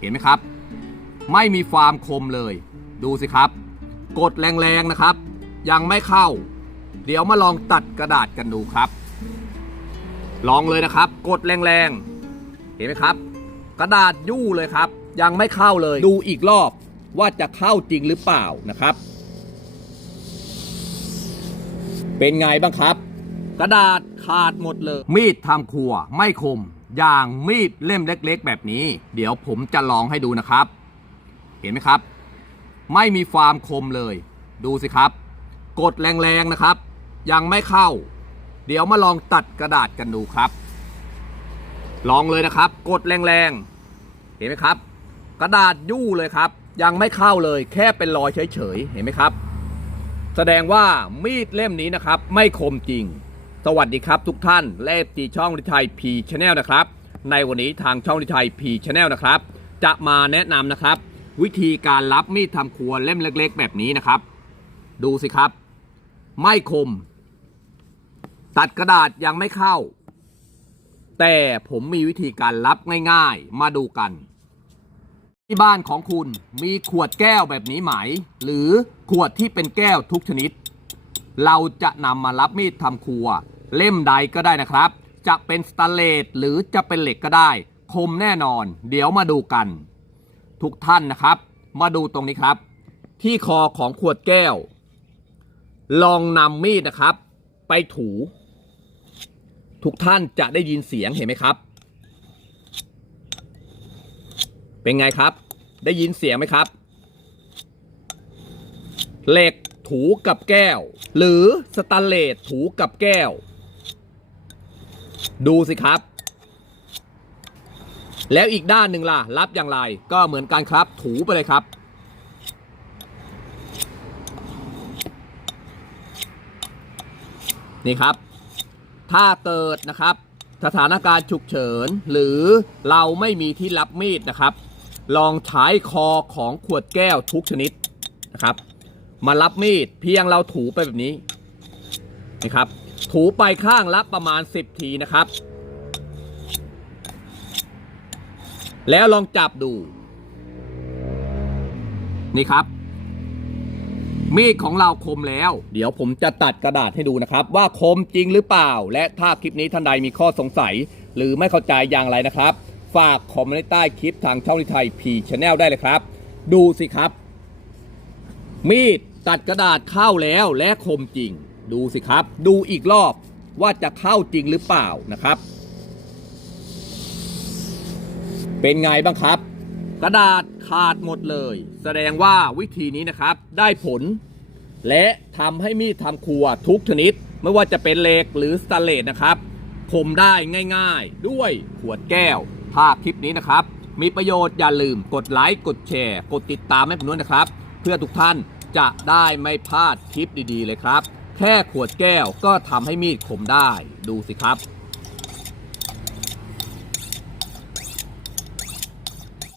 เห็นไหมครับ ไม่มีความคมเลย ดูสิครับ กดแรงๆนะครับ ยังไม่เข้า เดี๋ยวมาลองตัดกระดาษกันดูครับ ลองเลยนะครับ กดแรงๆ เห็นไหมครับ กระดาษยู่เลยครับ ยังไม่เข้าเลย ดูอีกรอบว่าจะเข้าจริงหรือเปล่านะครับ เป็นไงบ้างครับ กระดาษขาดหมดเลย มีดทำครัวไม่คม อย่างมีดเล่มเล็กๆ แบบนี้ เดี๋ยวผมจะลองให้ดูนะครับ เห็นไหมครับ ไม่มีความคมเลย ดูสิครับ กดแรงๆนะครับ ยังไม่เข้า เดี๋ยวมาลองตัดกระดาษกันดูครับ ลองเลยนะครับ กดแรงๆเห็นไหมครับ กระดาษยู่เลยครับ ยังไม่เข้าเลย แค่เป็นรอยเฉยๆเห็นไหมครับ แสดงว่ามีดเล่มนี้นะครับ ไม่คมจริง สวัสดีครับทุกท่านและตีช่องลิชัยพีชแนลนะครับ ในวันนี้ทางช่องลิชัยพีชแนลนะครับ จะมาแนะนำนะครับ วิธีการรับมีดทำครัวเล่มเล็ก ๆ แบบนี้นะครับ ดูสิครับ ไม่คม ตัดกระดาษยังไม่เข้า แต่ผมมีวิธีการรับง่ายๆ มาดูกัน ที่บ้านของคุณมีขวดแก้วแบบนี้ไหม หรือขวดที่เป็นแก้วทุกชนิด เราจะนำมารับมีดทำครัว เล่มใดก็ได้นะครับ จะเป็นสแตนเลสหรือจะเป็นเหล็กก็ได้ คมแน่นอน เดี๋ยวมาดูกัน ทุกท่านนะครับ มาดูตรงนี้ครับ ที่คอของขวดแก้ว ลองนำมีดนะครับ ไปถู ทุกท่านจะได้ยินเสียงเห็นไหมครับ เป็นไงครับ ได้ยินเสียงไหมครับ เหล็กถูกับแก้ว หรือสแตนเลสถูกับแก้ว ดูสิครับ แล้วอีกด้านหนึ่งล่ะ รับอย่างไร ก็เหมือนกันครับ ถูไปเลยครับนี่ครับ ถ้าเกิดนะครับ สถานการณ์ฉุกเฉิน หรือเราไม่มีที่รับมีดนะครับ ลองใช้คอของขวดแก้วทุกชนิดนะครับ มารับมีดเพียงเราถูไปแบบนี้นะครับ ถูไปข้างละประมาณ 10 ทีนะครับ แล้วลองจับดู นี่ครับ มีดของเราคมแล้ว เดี๋ยวผมจะตัดกระดาษให้ดูนะครับ ว่าคมจริงหรือเปล่า และถ้าคลิปนี้ท่านใดมีข้อสงสัย หรือไม่เข้าใจอย่างไรนะครับ ฝากคอมเมนต์ใต้คลิปทางช่องลิไทยพีชแนลได้เลยครับ ดูสิครับ มีดตัดกระดาษเข้าแล้วและคมจริง ดูสิครับ ดูอีกรอบว่าจะเข้าจริงหรือเปล่านะครับ เป็นไงบ้างครับ กระดาษขาดหมดเลย แสดงว่าวิธีนี้นะครับได้ผล และทำให้มีดทำครัวทุกชนิด ไม่ว่าจะเป็นเหล็กหรือสแตนเลสนะครับคมได้ง่ายๆ ด้วยขวดแก้วถ้าคลิปนี้นะครับ มีประโยชน์อย่าลืมกดไลค์ กดแชร์ กดติดตามให้ผมด้วยนะครับ เพื่อทุกท่านจะได้ไม่พลาดคลิปดีๆเลยครับ แค่ขวดแก้วก็ทำให้มีดคมได้ ดูสิครับ